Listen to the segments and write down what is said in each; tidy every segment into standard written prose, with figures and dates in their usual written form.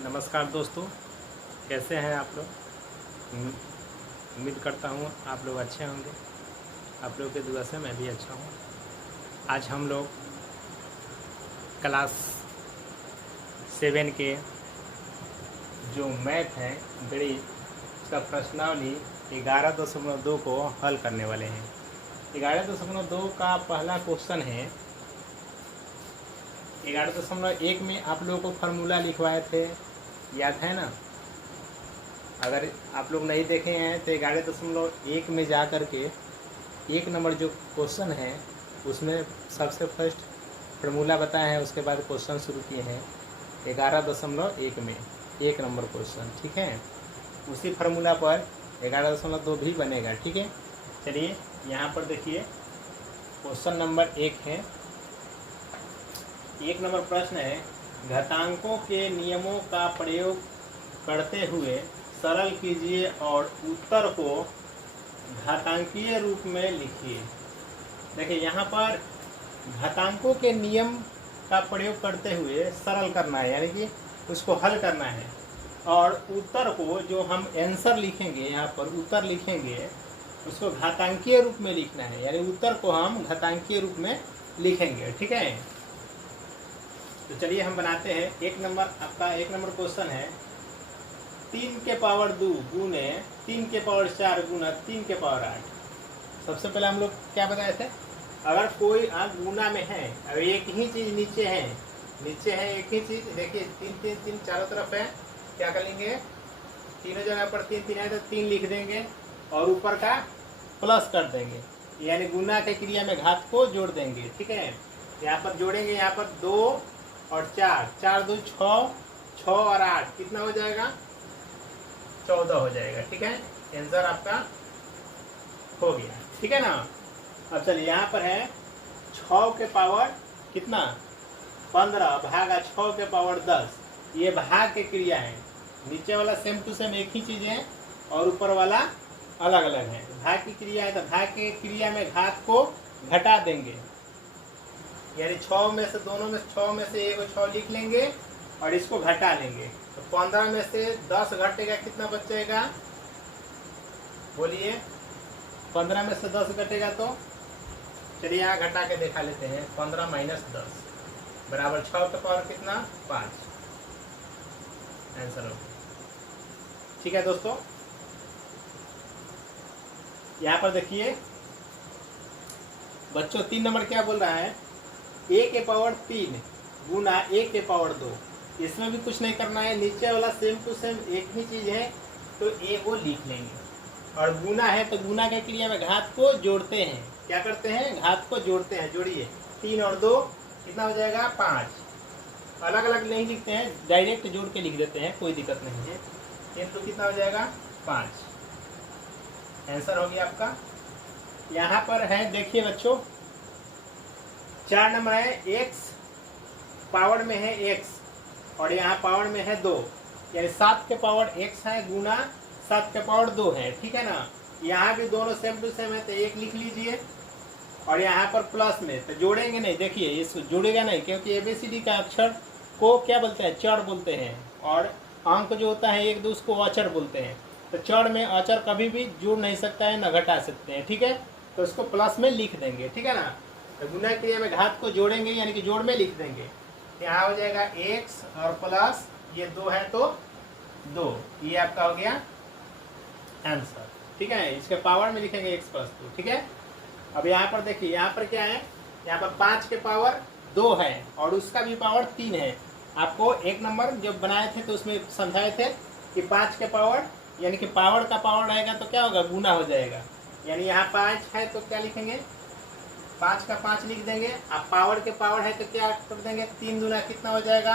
नमस्कार दोस्तों, कैसे हैं आप लोग। उम्मीद करता हूँ आप लोग अच्छे होंगे। आप लोगों की दुआ से मैं भी अच्छा हूँ। आज हम लोग क्लास 7 के जो मैथ है गणित उसका प्रश्नावली 11.2 को हल करने वाले हैं। 11.2 का पहला क्वेश्चन है। 11.1 में आप लोगों को फार्मूला लिखवाए थे, याद है ना। अगर आप लोग नहीं देखे हैं तो 11.1 में जा कर के 1 नंबर जो क्वेश्चन है उसमें सबसे फर्स्ट फार्मूला बताया है, उसके बाद क्वेश्चन शुरू किए हैं 11.1 में 1 नंबर क्वेश्चन। ठीक है, उसी फार्मूला पर 11.2 भी बनेगा। ठीक है, चलिए यहाँ पर देखिए क्वेश्चन नंबर 1 है। 1 नंबर प्रश्न है, घातांकों के नियमों का प्रयोग करते हुए सरल कीजिए और उत्तर को घातांकीय रूप में लिखिए। देखिए यहाँ पर घातांकों के नियम का प्रयोग करते हुए सरल करना है, यानी कि उसको हल करना है, और उत्तर को जो हम आंसर लिखेंगे यहाँ पर उत्तर लिखेंगे उसको घातांकीय रूप में लिखना है, यानी उत्तर को हम घातांकीय रूप में लिखेंगे। ठीक है, तो चलिए हम बनाते हैं। 1 नंबर आपका 1 नंबर क्वेश्चन है 3 के पावर 2 गुने 3 के पावर 4 गुना 3 के पावर 8। सबसे पहले हम लोग क्या बताए थे, अगर कोई गुना में है, अब एक ही चीज नीचे है एक ही चीज, देखिए 3 3 3 चारों तरफ है, क्या करेंगे तीनों जगह पर 3 3 है तो 3 लिख देंगे और ऊपर का प्लस कर देंगे, यानी गुना के क्रिया में घात को जोड़ देंगे। ठीक है, यहाँ पर जोड़ेंगे, यहाँ पर 2 और 4, 4 2 6, 6 और 8 कितना हो जाएगा 14 हो जाएगा। ठीक है, आंसर आपका हो गया। ठीक है ना। अब चलिए यहाँ पर है 6 के पावर कितना 15 भागा 6 के पावर 10, ये भाग के क्रिया है। नीचे वाला सेम टू सेम एक ही चीज है और ऊपर वाला अलग अलग है। भाग की क्रिया है तो भाग के क्रिया में घात को घटा देंगे, यानी 6 में से दोनों में 6 में से एक 6 लिख लेंगे और इसको घटा लेंगे, तो 15 में से 10 घटेगा, कितना बचेगा बोलिए। 15 में से 10 घटेगा तो चलिए यहाँ घटा के दिखा लेते हैं। 15 माइनस 10 बराबर 6 का पावर कितना 5, आंसर हो। ठीक है दोस्तों, यहाँ पर देखिए बच्चों 3 नंबर क्या बोल रहा है, a के पावर 3 गुना a के पावर 2। इसमें भी कुछ नहीं करना है, नीचे वाला सेम टू सेम एक ही चीज है तो a को लिख लेंगे, और गुना है तो गुना के क्रिया में घात को जोड़ते हैं। क्या करते हैं, घात को जोड़ते हैं। जोड़िए 3 और 2 कितना हो जाएगा 5। अलग अलग नहीं लिखते हैं, डायरेक्ट जोड़ के लिख देते हैं, कोई दिक्कत नहीं है। 3 तो कितना हो जाएगा 5, आंसर हो गया आपका। यहाँ पर है देखिए बच्चों 4 नंबर है, x पावर में है x और यहाँ पावर में है 2, यानी 7 के पावर x है गुना 7 के पावर 2 है। ठीक है ना, यहाँ भी दोनों सेम टू सेम है तो 1 लिख लीजिए, और यहाँ पर प्लस में तो जोड़ेंगे नहीं, देखिए इसको जोड़ेगा नहीं, क्योंकि ABCD का अक्षर को क्या बोलते हैं चर बोलते हैं, और अंक जो होता है 1 2 उसको अचर बोलते हैं। तो चर में अचर कभी भी जोड़ नहीं सकता है न घटा सकते हैं। ठीक है, तो उसको प्लस में लिख देंगे। ठीक है ना, तो गुना क्रिया में घात को जोड़ेंगे यानी कि जोड़ में लिख देंगे। यहाँ हो जाएगा x और प्लस ये 2 है तो 2, ये आपका हो गया आंसर। ठीक है, इसके पावर में लिखेंगे x प्लस 2। ठीक है, अब यहाँ पर देखिए यहाँ पर क्या है, यहाँ पर 5 के पावर 2 है और उसका भी पावर 3 है। आपको 1 नंबर जब बनाए थे तो उसमें समझाए थे कि 5 के पावर यानी कि पावर का पावर रहेगा तो क्या होगा गुना हो जाएगा, यानी यहाँ 5 है तो क्या लिखेंगे 5 का 5 लिख देंगे। अब पावर के पावर है तो क्या कर देंगे 3 दूना कितना हो जाएगा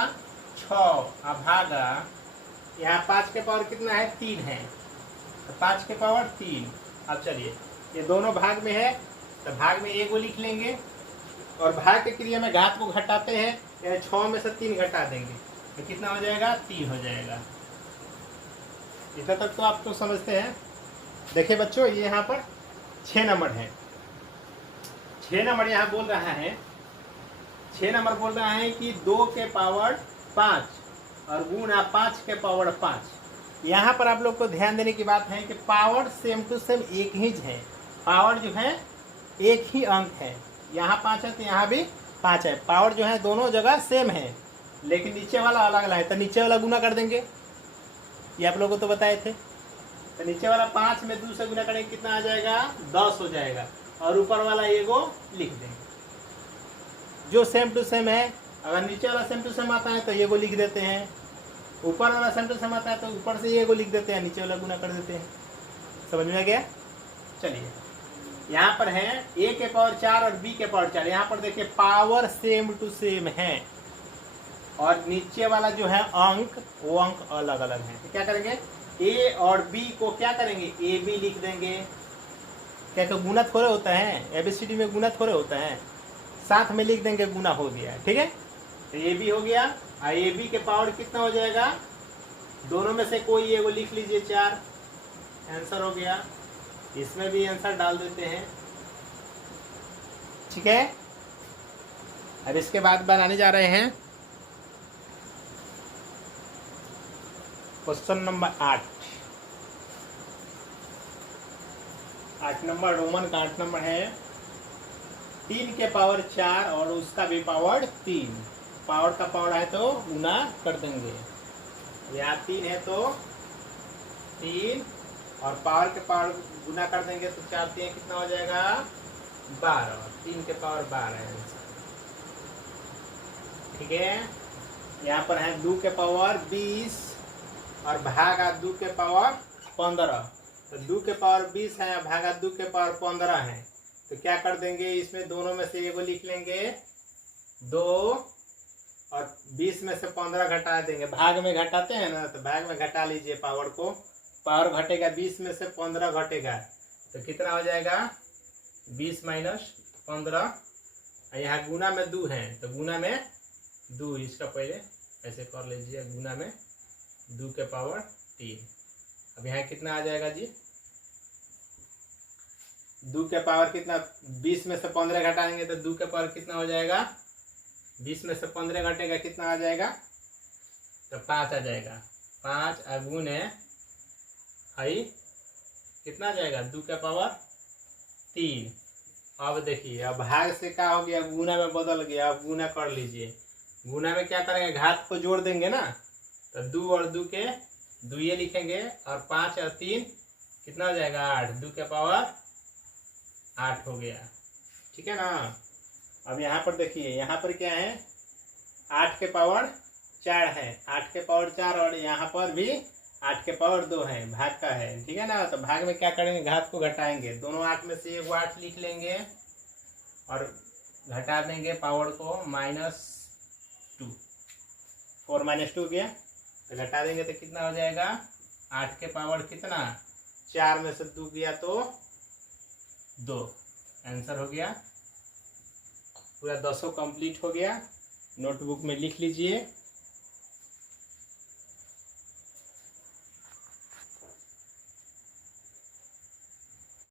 6, अब भागा यहाँ 5 के पावर कितना है 3 है तो 5 के पावर 3। अब चलिए ये दोनों भाग में है तो भाग में एक को लिख लेंगे, और भाग के क्रिया में घात को घटाते हैं, यानी 6 में से 3 घटा देंगे तो कितना हो जाएगा 3 हो जाएगा। इतना तक तो आप तो समझते हैं। देखिए बच्चों ये यहाँ पर 6 नंबर है, 6 नंबर यहाँ बोल रहा है 6 नंबर बोल रहा है कि 2 के पावर 5 और गुना 5 के पावर 5। यहाँ पर आप लोग को ध्यान देने की बात है कि पावर सेम टू सेम एक ही है, पावर जो है एक ही अंक है। यहाँ 5 है तो यहाँ भी 5 है, पावर जो है दोनों जगह सेम है, लेकिन नीचे वाला अलग अलग है। तो नीचे वाला गुना कर देंगे, ये आप लोगों को तो बताए थे। तो नीचे वाला 5 में 2 से गुना करेंगे कितना आ जाएगा, 10 हो जाएगा। और ऊपर वाला एगो लिख देंगे जो सेम टू सेम है। अगर नीचे वाला सेम टू सेम आता है तो ये को लिख देते हैं, ऊपर वाला सेम टू सेम आता है तो ऊपर से ये को लिख देते हैं, नीचे वाला गुना कर देते हैं। समझ में आ गया? चलिए यहाँ पर है a के पावर 4 और b के पावर 4। यहाँ पर देखिए पावर सेम टू सेम है और नीचे वाला जो है अंक वो अंक अलग अलग है। तो क्या करेंगे, a और b को क्या करेंगे, a b लिख देंगे। क्या तो गुना थोड़े होता है, एबीसीडी में गुना थोड़े होता है, साथ में लिख देंगे गुना हो गया। ठीक है, तो ए बी हो गया और ए बी के पावर कितना हो जाएगा, दोनों में से कोई एगो लिख लीजिए 4, आंसर हो गया। इसमें भी आंसर डाल देते हैं। ठीक है, अब इसके बाद बनाने जा रहे हैं क्वेश्चन नंबर 8 नंबर, रोमन का 8 नंबर है 3 के पावर 4 और उसका भी पावर 3। पावर का पावर है तो गुना कर देंगे, यहाँ 3 है तो 3 और पावर के पावर गुना कर देंगे तो 4 3 कितना हो जाएगा, 12। 3 के पावर 12 है। ठीक है, यहाँ पर है 2 के पावर 20 और भागा 2 के पावर 15। तो 2 के पावर 20 है, भागा 2 के पावर 15 है। तो क्या कर देंगे, इसमें दोनों में से एगो लिख लेंगे 2 और 20 में से 15 घटा देंगे। भाग में घटाते हैं ना, तो भाग में घटा लीजिए पावर को। पावर घटेगा 20 में से 15 घटेगा तो कितना हो जाएगा, 20 माइनस 15। यहाँ गुना में 2 है तो गुना में 2, इसका पहले ऐसे कर लीजिए, गुना में 2 के पावर 3। अब यहाँ कितना आ जाएगा जी, 2 के पावर कितना, 20 में से 15 घटाएंगे तो 2 के पावर कितना हो जाएगा, 20 में से 15 घटेगा कितना आ जाएगा, तो 5 आ जाएगा। 5 अगुण है आई कितना आ जाएगा, 2 के पावर 3। अब देखिए, अब भाग से क्या हो गया, गुना में बदल गया। अब गुना कर लीजिए, गुना में क्या करेंगे, घात को जोड़ देंगे ना, तो 2 और 2 के 2 ये लिखेंगे और 5 और 3 कितना हो जाएगा, 8। 2 के पावर 8 हो गया। ठीक है ना। अब यहाँ पर देखिए, यहाँ पर क्या है, 8 के पावर 4 है, 8 के पावर 4 और यहाँ पर भी 8 के पावर 2 है, भाग का है। ठीक है ना। तो भाग में क्या करेंगे, घात को घटाएंगे, दोनों 8 में से 8 लिख लेंगे और घटा देंगे पावर को, -2। 4 - 2 गया तो घटा देंगे तो कितना हो जाएगा, 8 के पावर कितना, 4 में से 2 गया तो 2। आंसर हो गया, पूरा 10 कंप्लीट हो गया। नोटबुक में लिख लीजिए।